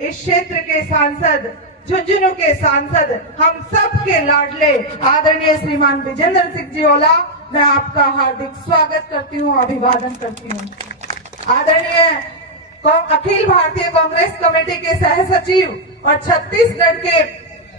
इस क्षेत्र के सांसद, झुंझुनू के सांसद, हम सब के लाडले आदरणीय श्रीमान विजेंद्र सिंह जी ओला, मैं आपका हार्दिक स्वागत करती हूँ, अभिवादन करती हूँ। आदरणीय अखिल भारतीय कांग्रेस कमेटी के सह सचिव और छत्तीसगढ़ के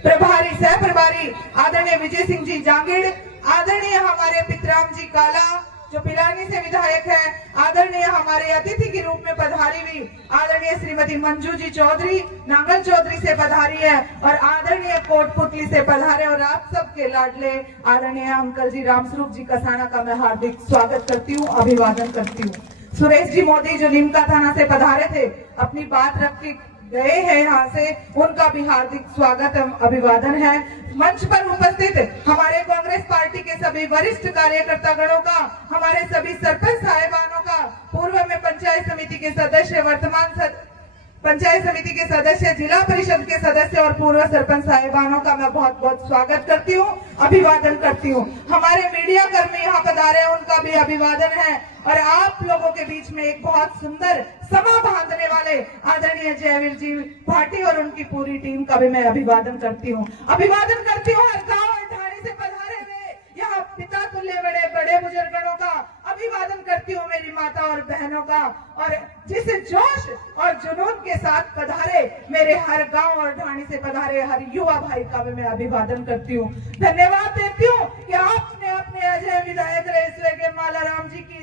प्रभारी सह प्रभारी आदरणीय विजय सिंह जी जांगीड़, आदरणीय हमारे पितराम जी काला जो पिलानी से विधायक है, आदरणीय हमारे अतिथि के रूप में पधारी हुई आदरणीय श्रीमती मंजू जी चौधरी नांगल चौधरी से पधारी है, और आदरणीय कोटपुतली से पधारे, और आप सबके लाडले आदरणीय अंकल जी रामस्वरूप जी कसाना का मैं हार्दिक स्वागत करती हूँ, अभिवादन करती हूँ। सुरेश जी मोदी जो लिमका थाना से पधारे थे, अपनी बात रख के गए हैं यहाँ से, उनका भी हार्दिक स्वागत अभिवादन है। मंच पर उपस्थित हमारे कांग्रेस पार्टी के सभी वरिष्ठ कार्यकर्ता गणों का, हमारे सभी सरपंच साहिबानों का, पूर्व में पंचायत समिति के सदस्य, वर्तमान पंचायत समिति के सदस्य, जिला परिषद के सदस्य और पूर्व सरपंच साहिबानों का मैं बहुत बहुत स्वागत करती हूँ, अभिवादन करती हूँ। हमारे मीडिया कर्मी यहाँ पधारे हैं, उनका भी अभिवादन है, और आप लोगों के बीच में एक बहुत सुंदर समा बांधने वाले आदरणीय जयवीर जी भाटी और उनकी पूरी टीम का भी मैं अभिवादन करती हूँ, अभिवादन करती हूँ। हर गाँव और ढाणी से पधारे हुए यहाँ पिता तुल्य बड़े बड़े बुजुर्गों का अभिवादन करती हूँ, मेरी माता और बहनों का, और जिस जोश और जुनून के साथ पधारे मेरे हर गांव और ढाणी से पधारे हर युवा भाई का भी मैं अभिवादन करती हूँ, धन्यवाद देती हूँ कि आपने अपने अजय विधायक रहे के मालाराम जी की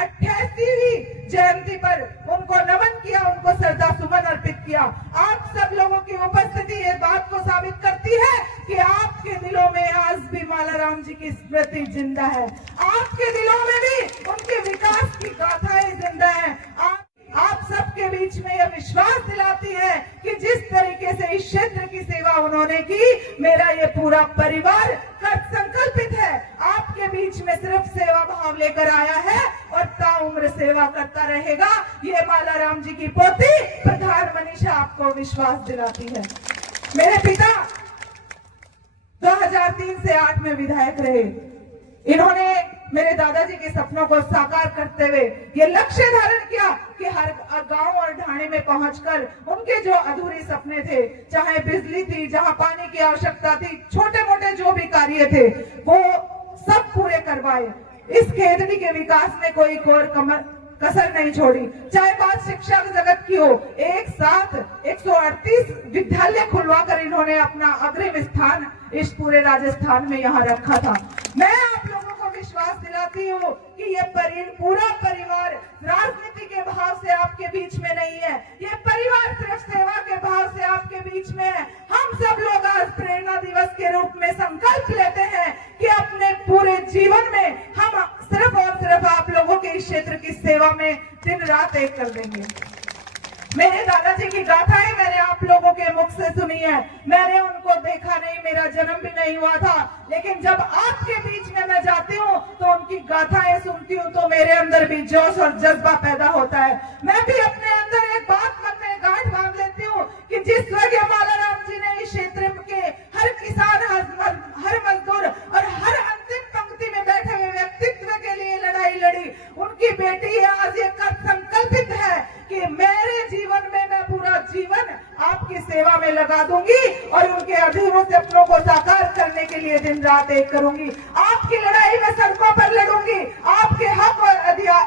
88वीं जयंती पर उनको नमन किया, उनको श्रद्धा सुमन अर्पित किया। आप सब लोगों की उपस्थिति इस बात को साबित करती है कि आपके दिलों में आज भी मालाराम जी की स्मृति जिंदा है, आपके दिलों में भी उनके विकास की गाथाएं जिंदा है। आप सबके बीच में यह विश्वास दिलाती है कि जिस तरीके से इस क्षेत्र की सेवा उन्होंने की, मेरा ये पूरा परिवार संकल्पित है आपके बीच में सिर्फ सेवा भाव लेकर आया है और ताउम्र सेवा करता रहेगा। ये मालाराम जी की पोती प्रधान मनीषा आपको विश्वास दिलाती है। मेरे पिता 2003 से 8 में विधायक रहे, इन्होंने मेरे दादाजी के सपनों को साकार करते हुए ये लक्ष्य धारण किया कि हर गांव और ढाणे में पहुंचकर उनके जो अधूरे सपने थे, चाहे बिजली थी, जहां पानी की आवश्यकता थी, छोटे मोटे जो भी कार्य थे, वो सब पूरे करवाए। इस खेतड़ी के विकास में कोई कसर नहीं छोड़ी, चाहे बात शिक्षा जगत की हो। एक साथ 138 विद्यालय खुलवाकर इन्होंने अपना अग्रिम स्थान इस पूरे राजस्थान में यहाँ रखा था। मैं आप लोगों को विश्वास दिलाती हूँ कि ये पूरा परिवार राजनीति के भाव से आपके बीच में नहीं है, ये परिवार सिर्फ सेवा के भाव से आपके बीच में है। हम सब लोग आज प्रेरणा दिवस के रूप में संकल्प लेते हैं कि अपने पूरे जीवन में हम सिर्फ और सिर्फ आप लोगों के इस क्षेत्र की सेवा में दिन रात एक कर देंगे। मेरे दादाजी की गाथाएं मैंने आप लोगों के मुख से सुनी है, मैंने उनको देखा नहीं, मेरा जन्म भी नहीं हुआ था, लेकिन जब आपके बीच में मैं जाती हूँ तो उनकी गाथाएं सुनती हूँ तो मेरे अंदर भी जोश और जज्बा पैदा होता है। मैं भी अपने अंदर एक बात मन में गांठ बांध लेती हूँ कि जिस तरह मालाराम जी ने इस क्षेत्र के हर किसान, हर मजदूर और हर अंतिम पंक्ति में बैठे हुए व्यक्तित्व के लिए लड़ाई लड़ी, उनकी बेटी आज ये संकल्पित है कि मेरे जीवन में मैं पूरा जीवन आपकी सेवा में लगा दूंगी और उनके अधूरे सपनों को साकार करने के लिए दिन रात एक करूंगी। आपकी लड़ाई में सड़कों पर लड़ूंगी, आपके हक और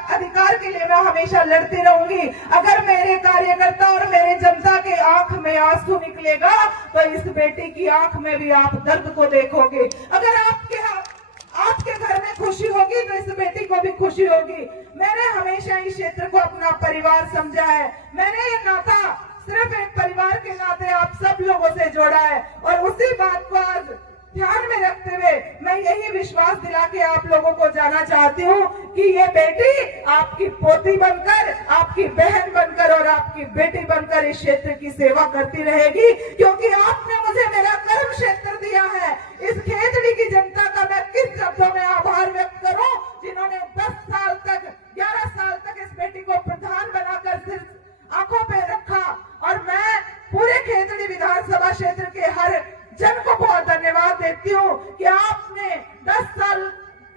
अधिकार के लिए मैं हमेशा लड़ती रहूंगी। अगर मेरे कार्यकर्ता और मेरे जनता के आंख में आंसू निकलेगा तो इस बेटी की आंख में भी आप दर्द को देखोगे। अगर आपके घर में खुशी होगी तो इस बेटी को भी खुशी होगी। मैंने हमेशा इस क्षेत्र को अपना परिवार समझा है, मैंने ये नाता सिर्फ एक परिवार के नाते आप सब लोगों से जोड़ा है, और उसी बात को आज ध्यान में रखते हुए मैं यही विश्वास दिला के आप लोगों को जाना चाहती हूँ कि ये बेटी आपकी पोती बनकर, आपकी बहन बनकर और आपकी बेटी बनकर इस क्षेत्र की सेवा करती रहेगी, क्योंकि आपने मुझे मेरा कर्म क्षेत्र दिया है। इस खेतड़ी की जनता का मैं किस शब्दों में आभार व्यक्त करूं, जिन्होंने 10 साल तक 11 साल तक इस बेटी को प्रधान बनाकर सिर्फ आंखों पे रखा, और मैं पूरे खेतड़ी विधानसभा क्षेत्र के हर जन को बहुत धन्यवाद देती हूँ कि आपने 10 साल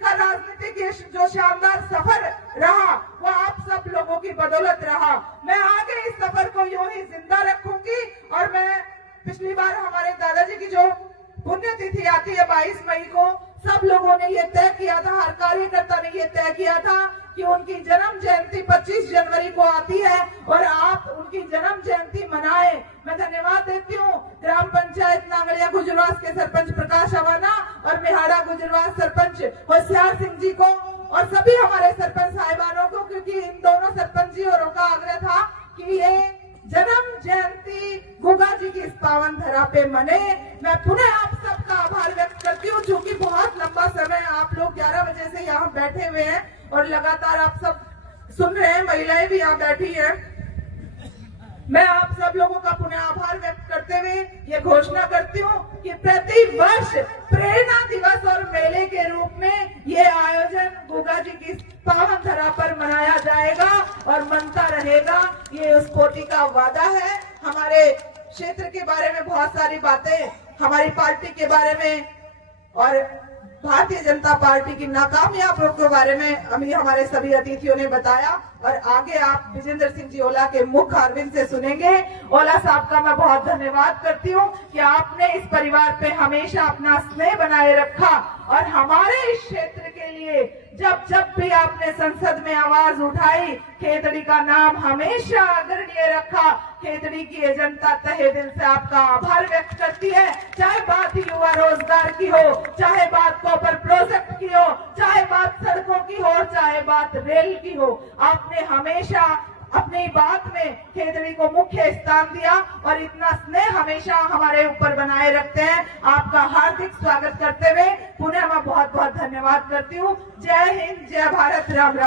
का राजनीतिक जो शानदार सफर रहा वो आप सब लोगों की बदौलत रहा। मैं आगे इस सफर को यूं ही जिंदा रखूंगी पिछली बार हमारे दादाजी की जो पुण्यतिथि आती है 22 मई को, सब लोगों ने ये तय किया था, हर कार्यकर्ता ने ये तय किया था कि उनकी जन्म जयंती 25 जनवरी को आती है और आप उनकी जन्म जयंती मनाएं। मैं धन्यवाद देती हूँ ग्राम पंचायत नांगड़िया गुजरवास के सरपंच प्रकाश अवाना और मेहाड़ा गुजरवास सरपंच होशियार सिंह जी को और सभी हमारे सरपंच साहिबानों को, क्योंकि इन दोनों सरपंच जी और का आग्रह था कि ये जन्म जयंती गुगा जी की इस पावन धरा पे मने। मैं पुनः आप सबका आभार व्यक्त करती हूँ, क्योंकि बहुत लंबा समय आप लोग 11 बजे से यहाँ बैठे हुए हैं और लगातार आप सब सुन रहे हैं, महिलाएं भी यहाँ बैठी हैं। मैं आप सब लोगों का पुनः आभार व्यक्त करते हुए ये घोषणा करती हूँ कि प्रति वर्ष प्रेरणा दिवस और मेले के रूप में ये आयोजन गुगा जी की पावन धरा पर मनाया जाएगा और मनता रहेगा। ये उस कोटि का वादा है। हमारे क्षेत्र के बारे में बहुत सारी बातें, हमारी पार्टी के बारे में और भारतीय जनता पार्टी की नाकामयाबियों के बारे में अभी हमारे सभी अतिथियों ने बताया और आगे आप विजेंद्र सिंह जी ओला के मुख अरविंद से सुनेंगे। ओला साहब का मैं बहुत धन्यवाद करती हूँ कि आपने इस परिवार पे हमेशा अपना स्नेह बनाए रखा और हमारे इस क्षेत्र के लिए जब जब भी आपने संसद में आवाज उठाई, खेतड़ी का नाम हमेशा अग्रणीय रखा। खेतड़ी की ये जनता तहे दिल से आपका आभार व्यक्त करती है। चाहे बात युवा रोजगार की हो, चाहे बात कॉपर प्रोजेक्ट की हो, चाहे बात सड़कों की हो, चाहे बात रेल की हो, आपने हमेशा अपनी बात में खेतड़ी को मुख्य स्थान दिया और इतना स्नेह हमेशा हमारे ऊपर बनाए रखते हैं। आपका हार्दिक स्वागत करते हुए पुनः मैं बहुत बहुत धन्यवाद करती हूँ। जय हिंद, जय भारत, राम राम।